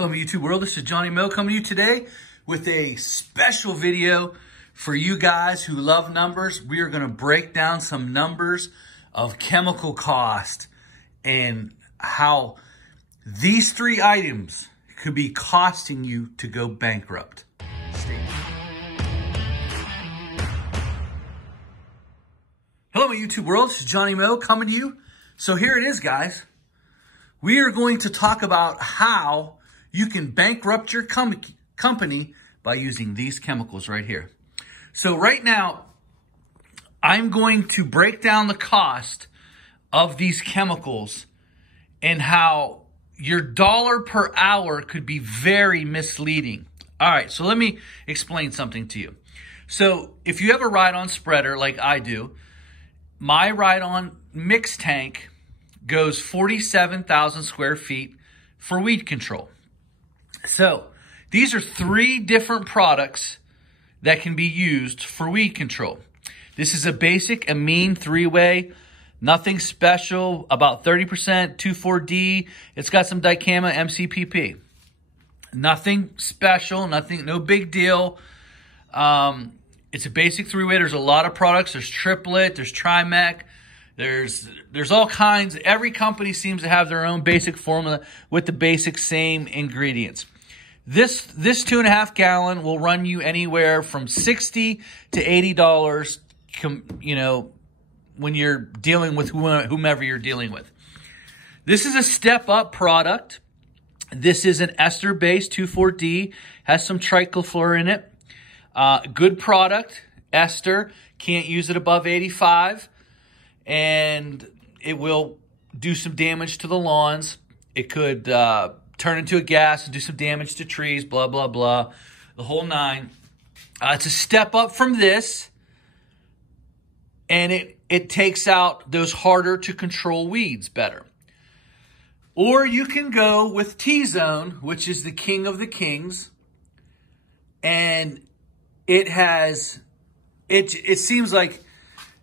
Hello, YouTube world. This is Johnny Mo coming to you today with a special video for you guys who love numbers. We are going to break down some numbers of chemical cost and how these three items could be costing you to go bankrupt. Hello, my YouTube world. This is Johnny Mo coming to you. So here it is, guys. We are going to talk about how you can bankrupt your company by using these chemicals right here. So right now, I'm going to break down the cost of these chemicals and how your dollar per hour could be very misleading. All right, so let me explain something to you. So if you have a ride-on spreader like I do, my ride-on mix tank goes 47,000 square feet for weed control. So these are three different products that can be used for weed control. This is a basic amine three-way, nothing special, about 30%, 2,4-D. It's got some dicamba, MCPP. Nothing special, no big deal. It's a basic three-way. There's a lot of products. There's triplet, there's trimec. There's all kinds. Every company seems to have their own basic formula with the basic same ingredients. This 2.5 gallon will run you anywhere from $60 to $80, you know, when you're dealing with whomever you're dealing with. This is a step-up product. This is an ester-based 2,4-D, has some trichlor in it. Good product, ester, can't use it above 85. And it will do some damage to the lawns. It could turn into a gas and do some damage to trees, blah, blah, blah, the whole nine. It's a step up from this, and it takes out those harder to control weeds better. Or you can go with T-Zone, which is the king of the kings, and it seems like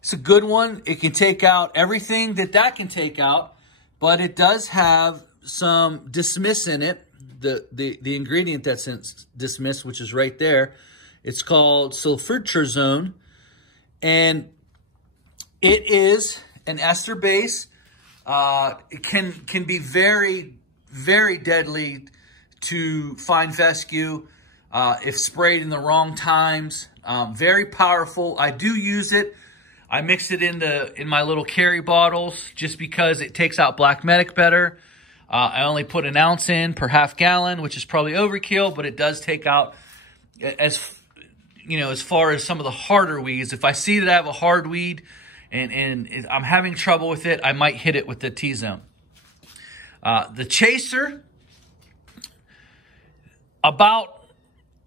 it's a good one. It can take out everything that can take out, but it does have some dismiss in it. The ingredient that's in dismiss, which is right there, it's called sulfitrazone, and it is an ester base. It can be very, very deadly to fine fescue if sprayed in the wrong times. Very powerful. I do use it. I mix it in my little carry bottles just because it takes out black medic better. I only put an ounce in per half gallon, which is probably overkill, but it does take out, as far as some of the harder weeds. If I see that I have a hard weed and I'm having trouble with it, I might hit it with the T-Zone. The chaser, about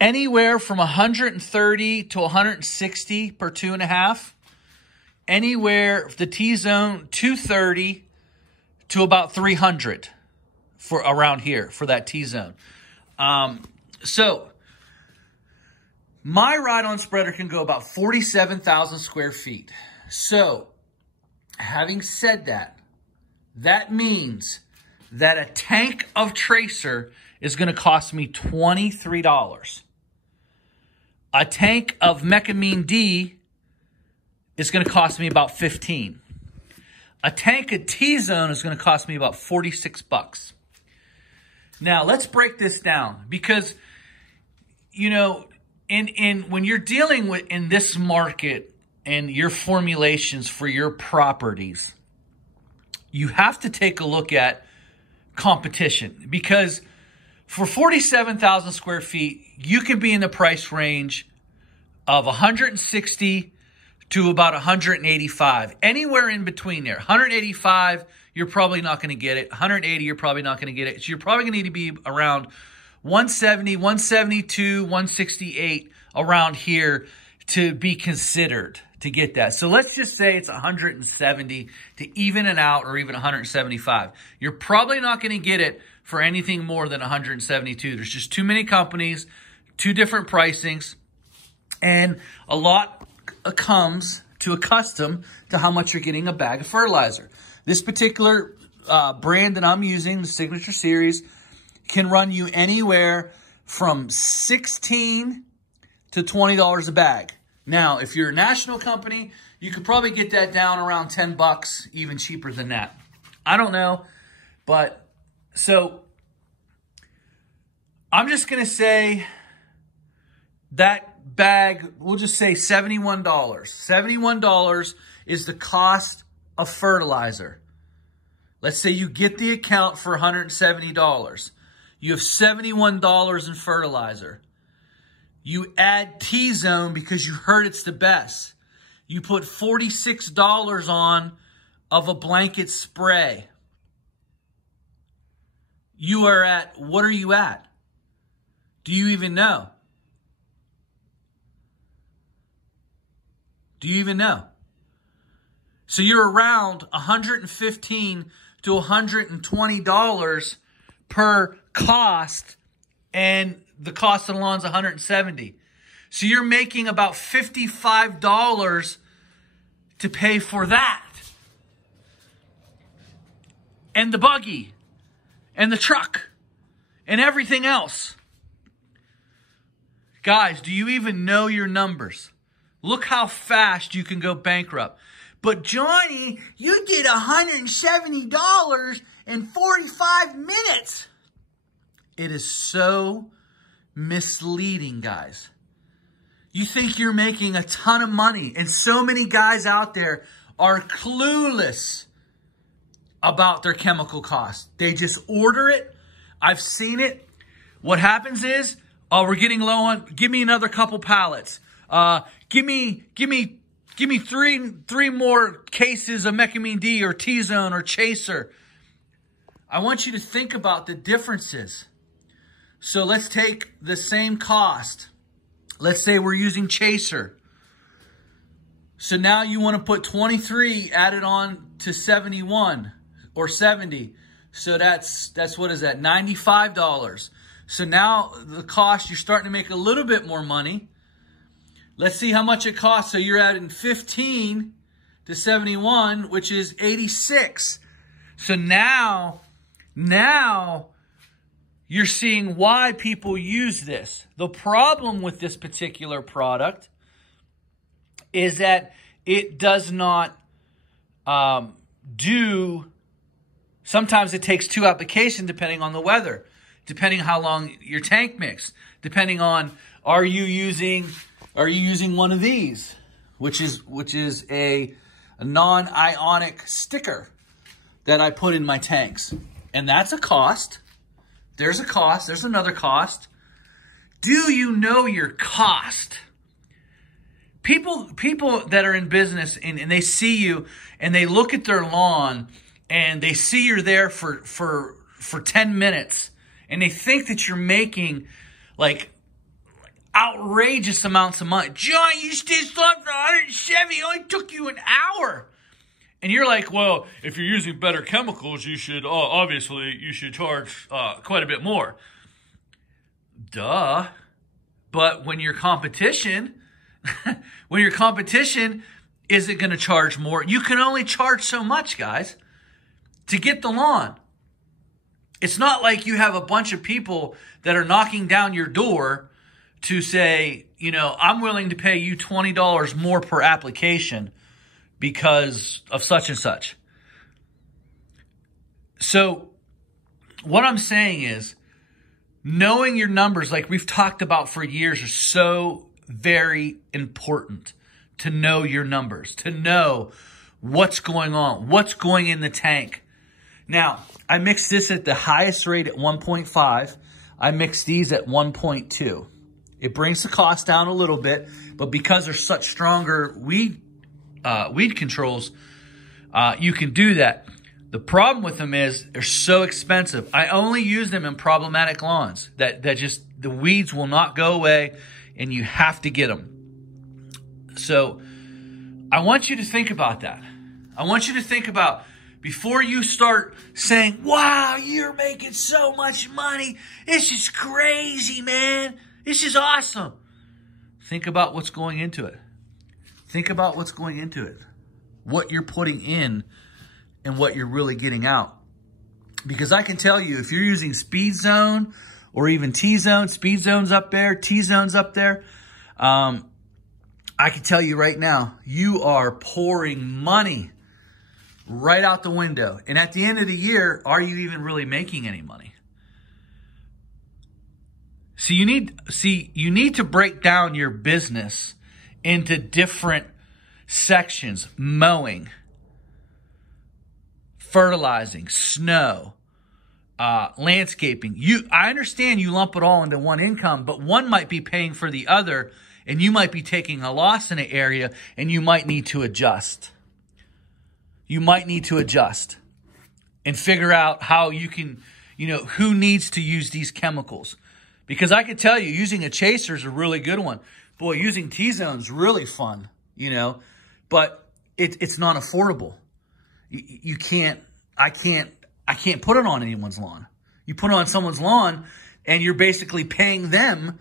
anywhere from 130 to 160 per 2.5. Anywhere, the T-Zone, 230 to about 300 for around here for that T-Zone. So my ride-on spreader can go about 47,000 square feet. So having said that, that means that a tank of tracer is going to cost me $23. A tank of Mecamine D is going to cost me about $15. A tank of T-Zone is going to cost me about $46. Now, let's break this down because, you know, when you're dealing with in this market and your formulations for your properties, you have to take a look at competition because for 47,000 square feet, you can be in the price range of 160 to about 185, anywhere in between there. 185, you're probably not going to get it. 180, you're probably not going to get it. So you're probably going to need to be around 170, 172, 168 around here to be considered to get that. So let's just say it's 170 to even it out, or even 175. You're probably not going to get it for anything more than 172. There's just too many companies, two different pricings, and a lot comes to accustom to how much you're getting a bag of fertilizer. This particular brand that I'm using, the Signature Series, can run you anywhere from $16 to $20 a bag. Now, if you're a national company, you could probably get that down around 10 bucks, even cheaper than that. I don't know, but so I'm just going to say that bag, we'll just say $71. $71 is the cost of fertilizer. Let's say you get the account for $170. You have $71 in fertilizer. You add T-Zone because you heard it's the best. You put $46 on of a blanket spray. You are at, what are you at? Do you even know? Do you even know? So you're around $115 to $120 per cost, and the cost of the lawn's $170. So you're making about $55 to pay for that. And the buggy, and the truck, and everything else. Guys, do you even know your numbers? Look how fast you can go bankrupt. But Johnny, you did $170 in 45 minutes. It is so misleading, guys. You think you're making a ton of money, and so many guys out there are clueless about their chemical costs. They just order it. I've seen it. What happens is, oh, we're getting low on, give me another couple pallets. Give me three more cases of Mecamine D or T-Zone or Chaser. I want you to think about the differences. So let's take the same cost. Let's say we're using Chaser. So now you want to put 23 added on to 71 or 70. So that's what is that? $95. So now the cost, you're starting to make a little bit more money. Let's see how much it costs. So you're adding 15 to 71, which is 86. So now you're seeing why people use this. The problem with this particular product is that it does not sometimes it takes 2 applications depending on the weather, depending how long your tank mix, depending on are you using one of these, which is a non-ionic sticker that I put in my tanks. And that's a cost. There's a cost. There's another cost. Do you know your cost? People that are in business and they see you and they look at their lawn and they see you're there for 10 minutes and they think that you're making like outrageous amounts of money. John, you did something for $170. It only took you an hour. And you're like, well, if you're using better chemicals, you should obviously you should charge quite a bit more. Duh. But when your competition, isn't going to charge more, you can only charge so much, guys, to get the lawn. It's not like you have a bunch of people that are knocking down your door to say, you know, I'm willing to pay you $20 more per application because of such and such. So what I'm saying is knowing your numbers, like we've talked about for years, are so very important to know your numbers, to know what's going on, what's going in the tank. Now, I mix this at the highest rate at 1.5. I mix these at 1.2. It brings the cost down a little bit, but because they're such stronger weed controls, you can do that. The problem with them is they're so expensive. I only use them in problematic lawns that just the weeds will not go away and you have to get them. So I want you to think about that. I want you to think about, before you start saying, wow, you're making so much money. This is crazy, man. This is awesome. Think about what's going into it. Think about what's going into it. What you're putting in and what you're really getting out. Because I can tell you, if you're using Speed Zone or even T-Zone, Speed Zone's up there, T-Zone's up there, I can tell you right now, you are pouring money right out the window. And at the end of the year, are you even really making any money? So you need to break down your business into different sections: mowing, fertilizing, snow, landscaping. I understand you lump it all into one income, but one might be paying for the other, and you might be taking a loss in an area, and you might need to adjust. You might need to adjust and figure out how you can, who needs to use these chemicals. Because I can tell you, using a chaser is a really good one. Boy, using T-Zone is really fun, but it's not affordable. I can't put it on anyone's lawn. You put it on someone's lawn and you're basically paying them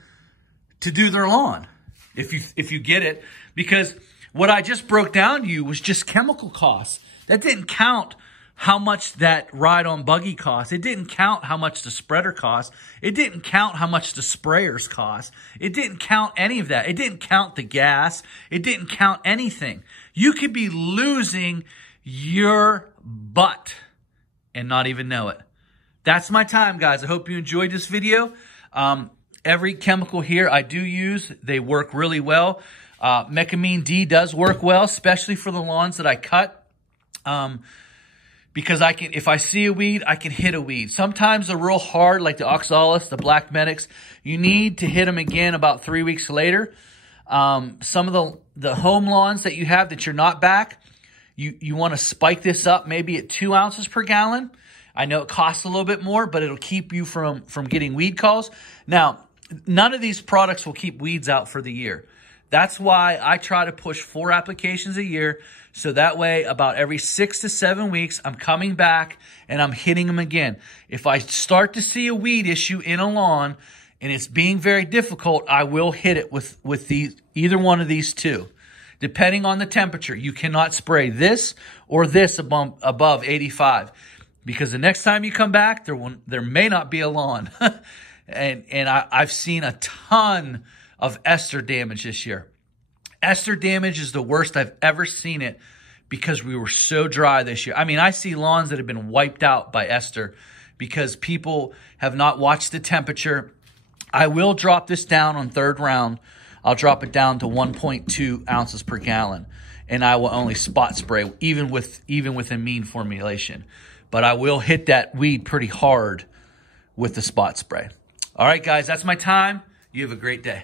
to do their lawn. If you get it, because what I just broke down to you was just chemical costs. That didn't count how much that ride on buggy cost. It didn't count how much the spreader cost. It didn't count how much the sprayers cost. It didn't count any of that. It didn't count the gas. It didn't count anything. You could be losing your butt and not even know it. That's my time, guys. I hope you enjoyed this video. Every chemical here I do use, they work really well. Mecamine D does work well, especially for the lawns that I cut. Because if I see a weed, I can hit a weed. Sometimes they're real hard, like the oxalis, the black medics. You need to hit them again about 3 weeks later. Some of the home lawns that you have that you're not back, you want to spike this up maybe at 2 ounces per gallon. I know it costs a little bit more, but it'll keep you from getting weed calls. Now, none of these products will keep weeds out for the year. That's why I try to push 4 applications a year. So that way, about every 6 to 7 weeks, I'm coming back and I'm hitting them again. If I start to see a weed issue in a lawn and it's being very difficult, I will hit it with either one of these two. Depending on the temperature, you cannot spray this or this above 85. Because the next time you come back, there may not be a lawn. and I've seen a ton of ester damage this year. Ester damage is the worst I've ever seen it because we were so dry this year. I mean, I see lawns that have been wiped out by ester because people have not watched the temperature. I will drop this down on 3rd round. I'll drop it down to 1.2 ounces per gallon, and I will only spot spray, even with amine formulation. But I will hit that weed pretty hard with the spot spray. All right, guys, that's my time. You have a great day.